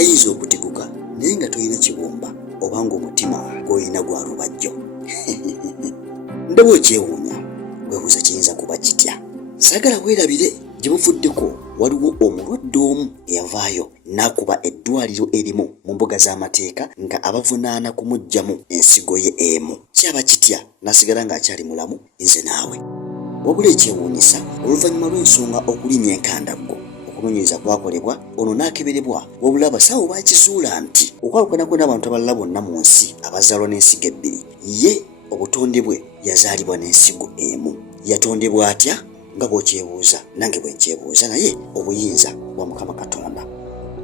kyayinza okuteguka naye nga toyina kibumba obanga omutima gw'olina gwa lubajjo. Ndaba okyewuunya weebuuza kiyinza kuba kitya. Saagala weerabire gye buvuddeko waliwo omulwadde omu eyavaayo n'akuba eddwaliro erimu mu mbuga z'amateeka nga abavunaana kumuggyamu ensigo ye emu. Kyaba kitya n'asigala ng'akyali mulamu nze naawe. Wabula ekyewuunyisa oluvannyuma lw'ensonga okulimya enkandaggo okunoonyereza kwakolebwa ono n'akeberebwa, wabula abasawo baakizuula nti okwawukanako n'abantu abalala bonna mu nsi abazaalwa n'ensigo ebbiri, ye obutonde bwe yazaalibwa n'ensigo emu. Yatondebwa atya? Nga bw'okyebuuza nange bwe nkyebuuza, naye obuyinza bwa Mukama Katonda.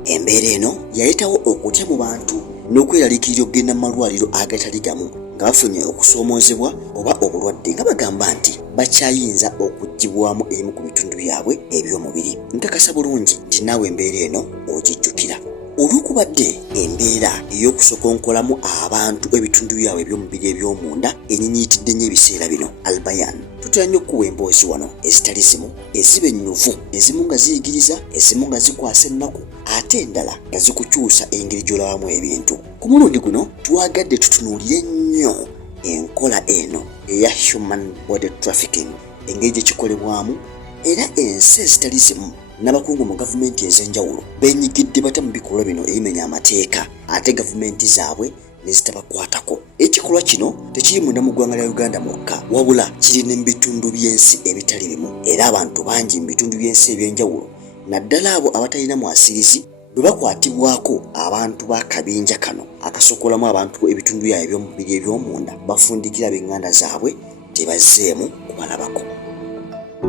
Embeera eno yaleetawo okutya mu bantu n'okweraliikirira okugenda mu malwaliro agatali gamu nga bafunye okusoomoozebwa oba obulwadde nga bagamba nti bakyayinza okuggibwamu ebimu ku bitundu byabwe eby'omubiri. Nkakasa bulungi nti naawe embeera eno ogijjukira. Olw'okubadde embeera ey'okusokonkolamu abantu ebitundu byabwe eby'omubiri eby'omunda enyinyitidde nnyo ebiseera bino. Albayan tutera nnyo okuwa emboozi wano ezitali zimu, eziba ennyuvu, ezimu nga ziyigiriza, ezimu nga zikwasa ennaku, ate endala nga zikukyusa engeri gy'olabamu ebintu. Ku mulundi guno twagadde tutunuulire nnyo enkola eno eya human body trafficking, engeri gye kikolebwamu, era ensi ezitali zimu n'abakungu mu gavumenti ez'enjawulo beenyigidde bata mu bikolwa bino ebimenya amateeka, ate gavumenti zaabwe ne zitabakwatako. Ekikolwa kino tekiri munda mu ggwanga lya Uganda mwokka, wabula kiri ne mu bitundu by'ensi ebitali bimu, era abantu bangi mu bitundu by'ensi eby'enjawulo naddala abo abatalina mwasirizi bwe bakwatibwako abantu b'akabinja kano akasokolamu abantu ebitundu byabwe eby'omubiri eby'omunda bafundikira b'eŋŋanda zaabwe tebazzeemu kubalabako.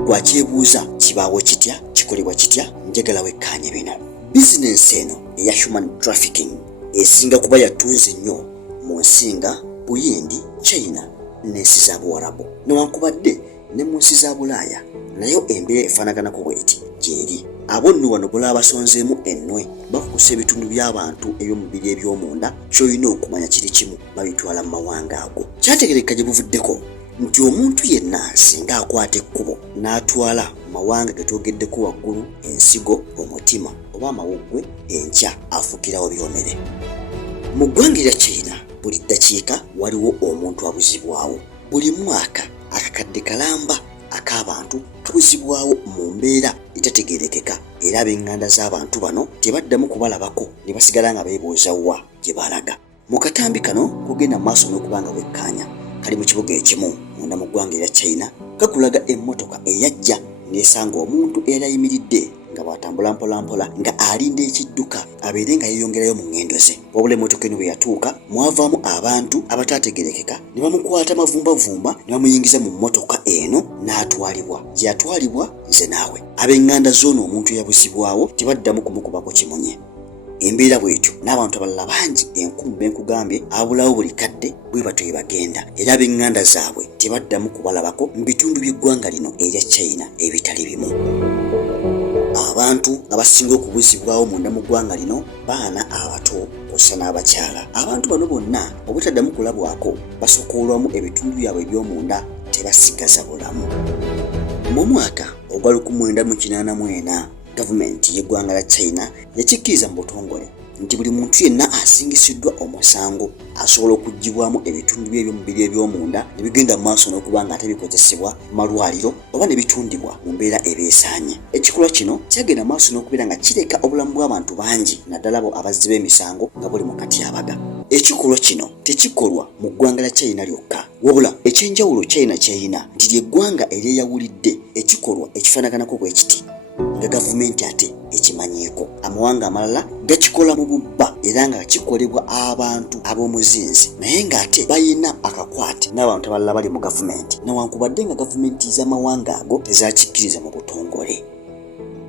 Gwakyebuuza kibaawo kitya, kikolebwa kitya? Njagala wekkaanye bino. Bizinensi eno eya human trafficking esinga kuba yatunze nnyo mu nsi nga Buyindi, China n'ensi za Buwarabu, newankubadde ne mu nsi za Bulaaya nayo embeera efaanaganako bw'eti gyeri. Abo nno wano bulaba basonzeemu ennwe bakukusa ebitundu by'abantu eby'omubiri eby'omunda, ky'olina okumanya kiri kimu babitwala mu mawanga ago. Kyategerekeka gye buvuddeko nti omuntu yenna singa akwata ekkubo n'atwala mu mawanga ge twogeddeko waggulu ensigo, omutima oba amawuggwe, enkya afukirawo byomere. Mu ggwanga erya China buli ddakiika waliwo omuntu abuzibwawo. Buli mwaka akakadde kalamba ak'abantu kabuzibwawo mu mbeera etategeerekeka, era ab'eŋŋanda z'abantu bano tebaddamu kubalabako ne basigala nga beebuuza wa gye balaga. Mu katambi kano kugenda mu maaso n'okubanga wekkaanya kali mu kibuga ekimu munda mu ggwanga erya China, kakulaga emmotoka eyajja n'esanga omuntu eyali ayimiridde nga bw'atambula mpolampola nga alinda ekidduka abeere nga yeeyongerayo mu ŋŋendo ze. Wabula emmotoka eno bwe yatuuka mwavaamu abantu abataategerekeka ne bamukwata mavumbavumba ne bamuyingiza mu mmotoka eno n'atwalibwa. Gye yatwalibwa nze naawe ab'eŋŋanda z'ono omuntu eyabuzibwawo tebaddamu kumukubako kimunye. Embeera bw'etyo n'abantu abalala bangi enkumi benkugambye abulawo buli kadde bwe batyo bwe bagenda, era ab'eŋŋanda zaabwe tebaddamu kubalabako mu bitundu by'eggwanga lino erya China ebitali bimu. Abantu abasinga okubuzibwawo munda mu ggwanga lino baana abato kw'ossa n'abakyala. Abantu bano bonna obutaddamu kulabwako basokoolwamu ebitundu byabwe eby'omunda tebasigaza bulamu. Mu mwaka ogwa 1984 gavumenti y'eggwanga lya China yakikkiriza mu butongole nti buli muntu yenna asingisiddwa omusango asobola okuggibwamu ebitundu bye eby'omubiri eby'omunda ne bigenda mu maaso n'okuba nga ate bikozesebwa mu malwaliro oba ne bitundibwa mu mbeera ebeesaanye. Ekikolwa kino kyagenda mu maaso n'okubeera nga kireka obulamu bw'abantu bangi naddala abo abazzi b'emisango nga buli mu katyabaga. Ekikolwa kino tekikolwa mu ggwanga lya China lyokka, wabula ekyenjawulo China kyeyina nti ly'eggwanga eryeyawulidde ekikolwa ekifaanaganako bwe kiti nga gavumenti ate ekimanyiiko. Amawanga amalala gakikola mu bubba era nga kikolebwa abantu ab'omuzinzi naye ng'ate bayina akakwate n'abantu abalala bali mu gavumenti, newankubadde nga gavumenti z'amawanga ago tezakikkiriza mu butongole.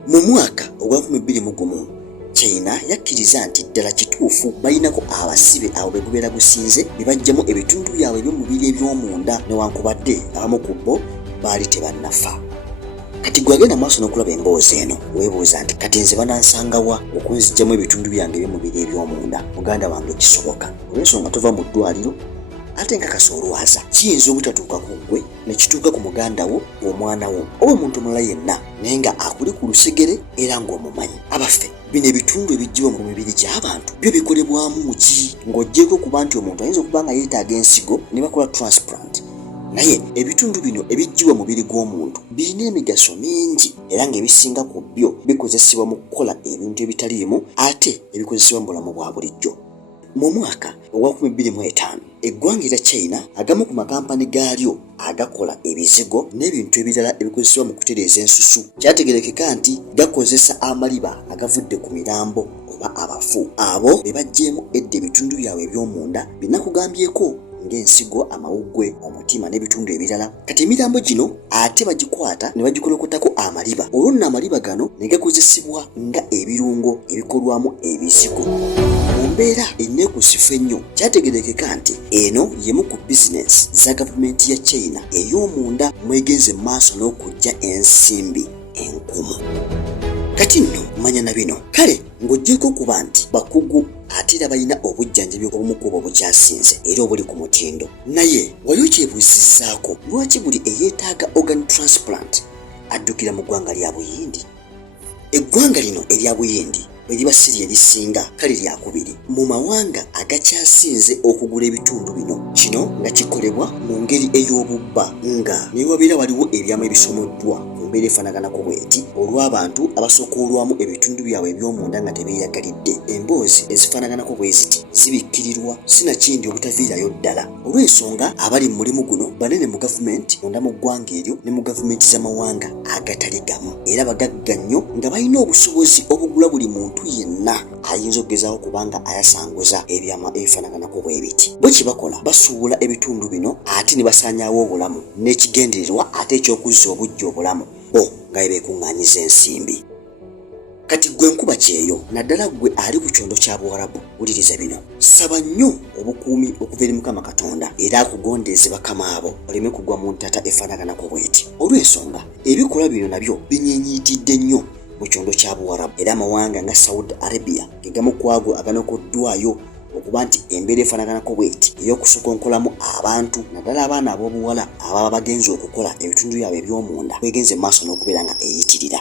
Mu mwaka ogwa 2021 China yakkiriza nti ddala kituufu balinako abasibe abo be gubeera gusinze be bajjamu ebitundu byabwe eby'omubiri eby'omunda, newankubadde abamu ku bo baali tebannafa. Kati gwagenda maaso n'okulaba emboozi eno weebuuza nti kati nze banansangawa okunzigyamu ebitundu byange eby'omubiri eby'omunda? Muganda wange kisoboka, olw'ensonga tova mu ddwaliro ate nkakasa olwaza kiyinza obutatuuka ku ggwe ne kituuka ku muganda wo, omwana wo oba omuntu mulala yenna naye nga akuli ku lusegere era ng'omumanyi. Abaffe bino ebitundu ebijjibwa mu mibiri gy'abantu byo bikolebwamu ki ng'oggyeko kuba nti omuntu ayinza okuba nga yeetaaga ensigo ne bakola transplant. Naye ebitundu bino ebijjibwa mu mubiri gw'omuntu birina emigaso mingi era ng'ebisinga ku byo bikozesebwa mu kukola ebintu ebitaliimu ate ebikozesebwa mu bulamu bwa bulijjo. Mu mwaka ogwa 2025 eggwanga erya China agamu ku makampani gaalyo agakola ebizigo n'ebintu ebirala ebikozesebwa mu kutereeza ensusu kyategerekeka nti gakozesa amaliba agavudde ku mirambo oba abafu abo be baggyeemu edda ebitundu byabwe eby'omunda binakugambyeko ng'ensigo, amawuggwe, omutima n'ebitundu ebirala. Kati emirambo gino ate bagikwata ne bagikolokotako amaliba. Olwo nno amaliba gano ne gakozesebwa nga ebirungo ebikolwamu ebizigo. Mu mbeera enneekusifu ennyo kyategerekeka nti eno yemu ku bizinesi za gavumenti ya China ey'omunda mwegenze maaso n'okujja ensimbi enkumu. Kati nno manya na bino kale ng'oggyeko kuba nti bakugu ate era balina obujjanjabi obumukubo bukyasinze era obuli ku mutindo. Naye wali okyebuuzizzaako lwaki buli eyeetaaga organ transplant addukira mu ggwanga lya Buyindi? Eggwanga lino erya Buyindi bwe liba si lye lisinga kale lyakubiri mu mawanga agakyasinze okugula ebitundu bino. Kino nga kikolebwa mu ngeri ey'obubba nga ne wabeera waliwo ebyamu ebisomoddwa mu mbeera efaanaganako bw'eti olw'abantu abasooka olwamu ebitundu byabwe eby'omunda nga tebeeyagalidde. Emboozi ezifaanaganako bwe ziti zibikkirirwa sinakindi obutaviirayo ddala. Olw'ensonga abali mu mulimu guno banene mu gavumenti munda mu ggwanga eryo ne mu gavumenti z'amawanga agatali gamu era bagagga nnyo nga balina obusobozi obugula buli muntu yenna ayinza okugezaako kubanga ayasanguza ebyama ebifaanaganako bwe biti. Bwe kibakola basuubula ebitundu bino ate ne basaanyaawo obulamu n'ekigendererwa ate eky'okuzza obujja obulamu bo nga beekuŋŋaanyiza ensimbi. Kati gwe nkuba kyeyo naddala gwe ali ku kyondo kya Buwarabu wuliriza bino. Saba nnyo obukuumi okuva eri Mukama Katonda era akugondeeze bakama abo oleme kugwa mu ntata efaanaganako bw'eti. Olw'ensonga ebikolwa bino nabyo binyeenyiitidde nnyo mu kyondo kya Buwarabu era amawanga nga Saudi Arabia ge gamu ku ago aganokoddwayo okuba nti embeera efaanaganako bw'eti ey'okusokonkolamu abantu naddala abaana ab'obuwala ababa bagenze okukola ebitundu byabwe eby'omunda begenze maaso n'okubeera nga eyitirira.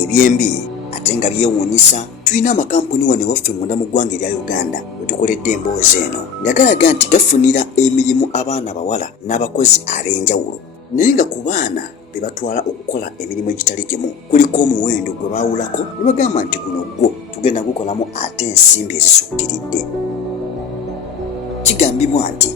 Ebyembi ate nga byewuunyisa tulina amakampuni wano ewaffe munda mu ggwanga erya Uganda we tukoledde emboozi eno nga galaga nti gafunira emirimu abaana abawala n'abakozi ab'enjawulo naye nga ku baana be batwala okukola emirimu egitali gimu kuliko omuwendo gwe baawulako ne bagamba nti guno gwo tugenda gukolamu ate ensimbi ezisukkiridde. Kigambibwa nti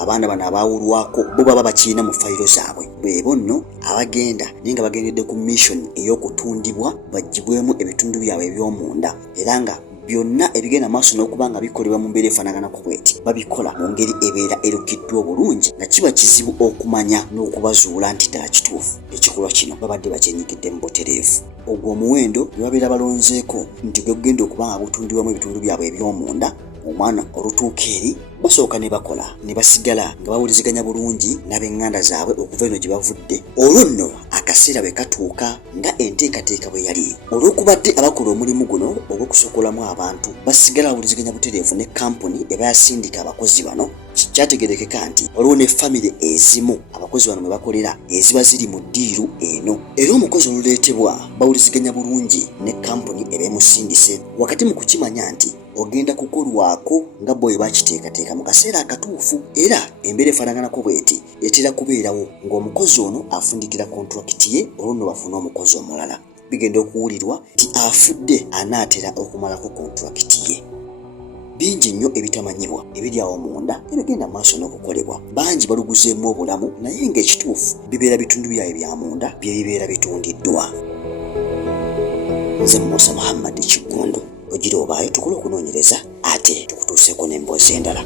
abaana bano abaawulwako bo baba bakiina mu fayiro zaabwe beebo nno abagenda naye nga bagendedde ku mission ey'okutundibwa baggyibwemu ebitundu byabwe eby'omunda era nga byonna ebigenda maaso n'okuba nga bikolebwa mu mbeera efaanaganako bw'eti babikola mu ngeri ebeera erukiddwa obulungi nga kiba kizibu okumanya n'okubazuula nti ddala kituufu ekikolwa kino babadde bakyenyigidde mu butereevu. Ogwo omuwendo gwe babeera balonzeeko nti gwe gugenda okuba nga butundibwamu ebitundu byabwe eby'omunda omwana olutuuka eri basooka ne bakola ne basigala nga bawuliziganya bulungi n'ab'eŋŋanda zaabwe okuva eno gye bavudde. Olwo nno akaseera bwe katuuka nga enteekateeka bwe yali olw'okubadde abakola omulimu guno ogw'okusokolamu abantu basigala bawuliziganya butereevu ne kampuni ebayasindika abakozi bano kyategerekeka nti waliwo ne famire ezimu abakozi bano mwe bakolera eziba ziri mu ddiiru eno era omukozi oluleetebwa bawuliziganya bulungi ne kampuni ebeemusindise wakati mu kukimanya nti ogenda kukolwako nga bwe bakiteekateeka mu kaseera akatuufu era embeera efaanaganako bw'eti etera kubeerawo ng'omukozi ono afundikira kontrakiti ye olwo nno bafuna omukozi omulala bigenda okuwulirwa nti afudde anaatera okumalako kontrakiti ye. Bingi nnyo ebitamanyibwa ebiri awo munda ebigenda maaso n'okukolebwa. Bangi baluguzeemu obulamu naye ng'ekituufu bibeera bitundu byabwe bya munda bye bibeera bitundiddwa. Nze Musa Muhammad Kigundu ogira obaayo tukole okunoonyereza ate tukutuuseeko n'emboozi endala.